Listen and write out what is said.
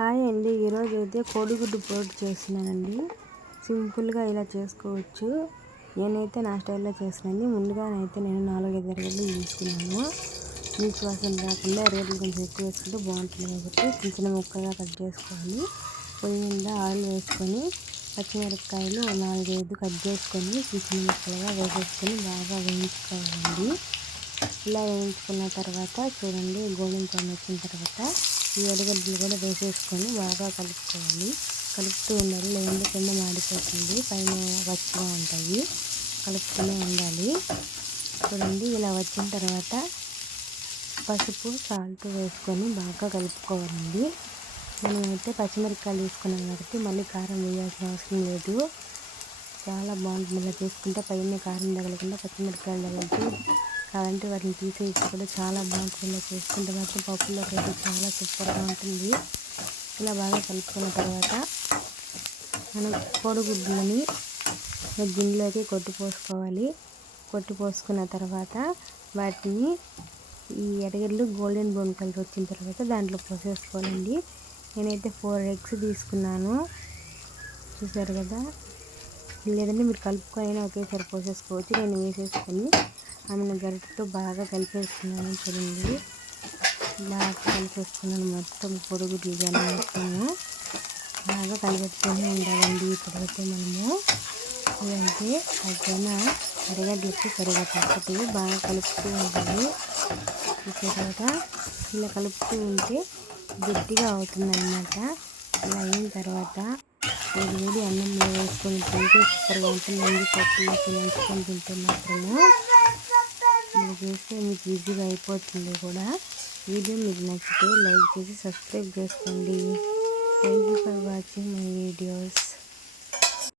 Hi అండి. ఈరోజు అయితే కోడిగుడ్డు పురోటా చేస్తున్నానండి. సింపుల్గా ఇలా చేసుకోవచ్చు. నేనైతే నా స్టైల్లో చేస్తున్నాను. ముందుగానైతే నేను 4-5 ఎర్రగడ్డలు తీసుకున్నాను. నీచు వాసన రాకుండా ఎర్రగడ్డలు కొంచెం ఎక్కువ వేసుకుంటే బాగుంటుంది కాబట్టి చిన్న చిన్న ముక్కలుగా కట్ చేసుకోవాలి. పొయ్యి మీద ఆయిల్ వేసుకొని పచ్చిమిరపకాయలు 4-5 కట్ చేసుకొని చిన్న చిన్న ముక్కలుగా వేసేసుకొని బాగా వేయించుకోవాలండి. ఇలా వేయించుకున్న తర్వాత చూడండి, గోల్డెన్ బ్రౌన్ వచ్చిన తర్వాత ఈ ఎర్రగడ్డలు కూడా వేసేసుకొని బాగా కలుపుకోవాలి. కలుపుతూ ఉండాలి, లేదంటే కింద మాడిపోతుంది, పైన పచ్చిగా ఉంటాయి. కలుపుతూనే ఉండాలి. చూడండి, ఇలా వచ్చిన తర్వాత పసుపు సాల్ట్ వేసుకొని బాగా కలుపుకోవాలండి. మనమైతే పచ్చిమిరపకాయలు తీసుకున్నాం కాబట్టి మళ్ళీ కారం వేయాల్సిన అవసరం లేదు. చాలా బాగుంటుంది. ఇలా చేసుకుంటే పైన కారం తగలకుండా పచ్చిమిరపకాయలు తగులుతూ కావాలంటే వాటిని తీసేసి కూడా చాలా బాగుంటుంది. ఇలా చేసుకుంటే మాత్రం పప్పులోకి అయితే చాలా సూపర్గా ఉంటుంది. ఇలా బాగా కలుపుకున్న తర్వాత మనం కోడిగుడ్లని గిన్నెలోకి కొట్టి పోసుకున్న తర్వాత వాటిని ఈ ఎర్రగడ్డలు గోల్డెన్ బ్రౌన్ కలర్ వచ్చిన తర్వాత దాంట్లో పోసేసుకోవాలండి. నేనైతే 4 eggs తీసుకున్నాను, చూసారు కదా. లేదంటే మీరు కలుపుకొని ఒకేసారి పోసేసుకోవచ్చు. నేను వేసేసుకొని ఆమెను గరిటెతో బాగా కలిపేసుకున్నాను. చూడండి, బాగా కలిపేసుకున్నాను. మొత్తం కోడిగుడ్లు జనం మొత్తము బాగా కలిపెట్టుకొని ఉండాలండి. ఇప్పుడైతే మనము ఇదంటే ఆ జన ఎర్రగడ్డలకి సరిగా పక్కటి బాగా కలుపుతూ ఉండాలి. తర్వాత ఇలా కలుపుతూ ఉంటే గట్టిగా అవుతుందన్నమాట. ఇలా అయిన తర్వాత వేడి అన్నంలో వేసుకొని తింటే సూపర్గా ఉంటుందండి. పప్పులోకి నంచుకొని తింటే మాత్రము ఇలా చేస్తే మీకు ఈజీగా అయిపోతుంది కూడా. వీడియో మీకు నచ్చితే లైక్ చేసి సబ్స్క్రైబ్ చేసుకోండి. Thank you for watching my videos.